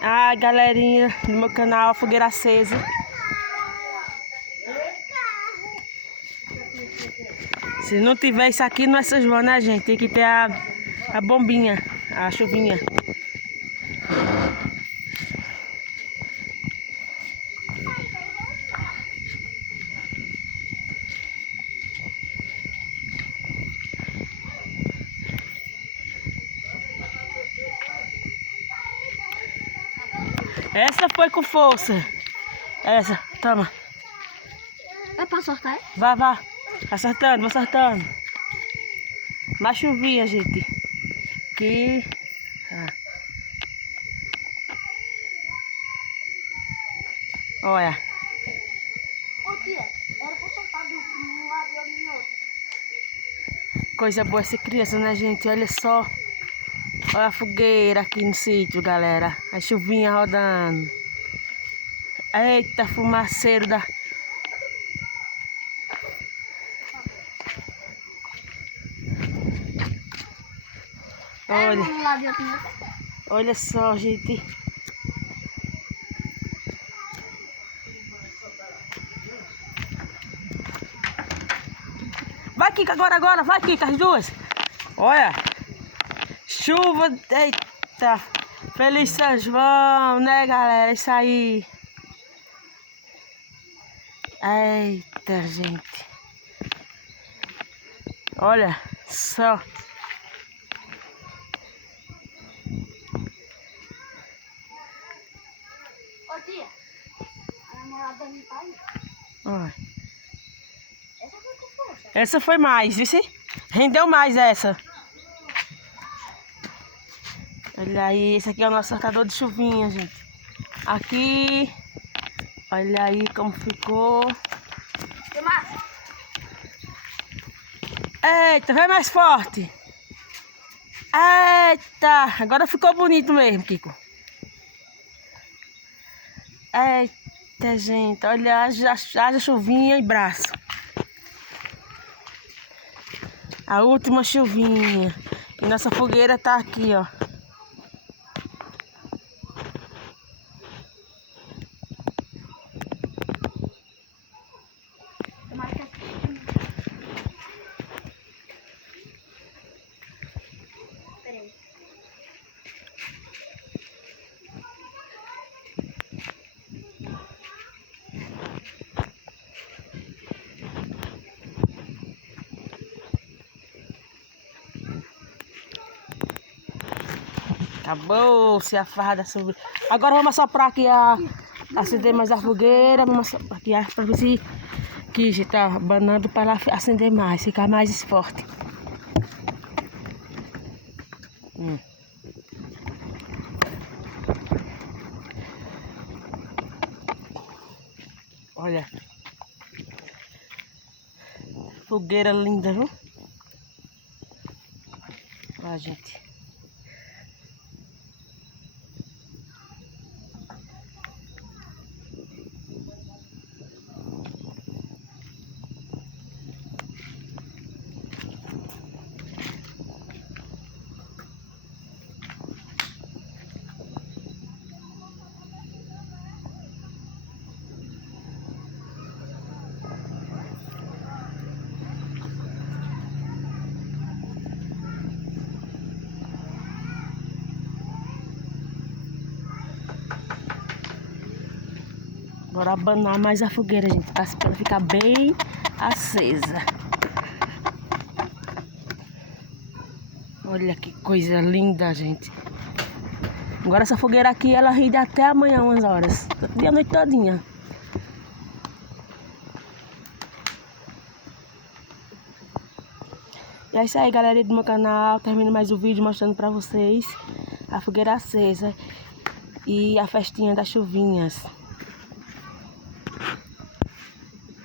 Ai, galerinha do meu canal, Fogueira Acesa. Se não tiver isso aqui, não é São João, né, gente? Tem que ter a bombinha, a chuvinha. Essa foi com força. Essa, toma. É pra soltar? Vá, vá. Acertando, vou acertando. Mais chuvinha, gente. Aqui. Olha. Ô tia, era pra soltar de um lado e do outro. Coisa boa ser criança, né, gente? Olha só. Olha a fogueira aqui no sítio, galera. A chuvinha rodando. Eita, fumaceiro da... Olha, Um lado e outro do outro. olha só, gente. Vai, Kika, agora. Vai, Kika, as duas. Olha. Chuva, eita. Feliz São João, né, galera? Isso aí. Eita, gente. Olha só. Ô tia, a namorada não tá aí. Olha. Essa foi com força. Essa foi mais, viu? Rendeu mais essa. Olha aí, esse aqui é o nosso cercador de chuvinha, gente. Aqui, olha aí como ficou. Tomás. Eita, vai mais forte. Eita, agora ficou bonito mesmo, Kiko. Eita, gente, olha, haja chuvinha e braço. A última chuvinha. E nossa fogueira tá aqui, ó. Tomás quer. Peraí. Acabou-se a farra da sobre. Agora vamos assoprar aqui acender mais a fogueira. Vamos assoprar aqui para ver se que já tá abanando para ela acender mais, ficar mais forte. Olha. Fogueira linda, viu? Olha, gente. Bora abanar mais a fogueira, gente, para ela ficar bem acesa. Olha que coisa linda, gente. Agora essa fogueira aqui, ela rende até amanhã, umas horas. Dia a noite todinha. E é isso aí, galera do meu canal. Termino mais o vídeo mostrando pra vocês a fogueira acesa e a festinha das chuvinhas.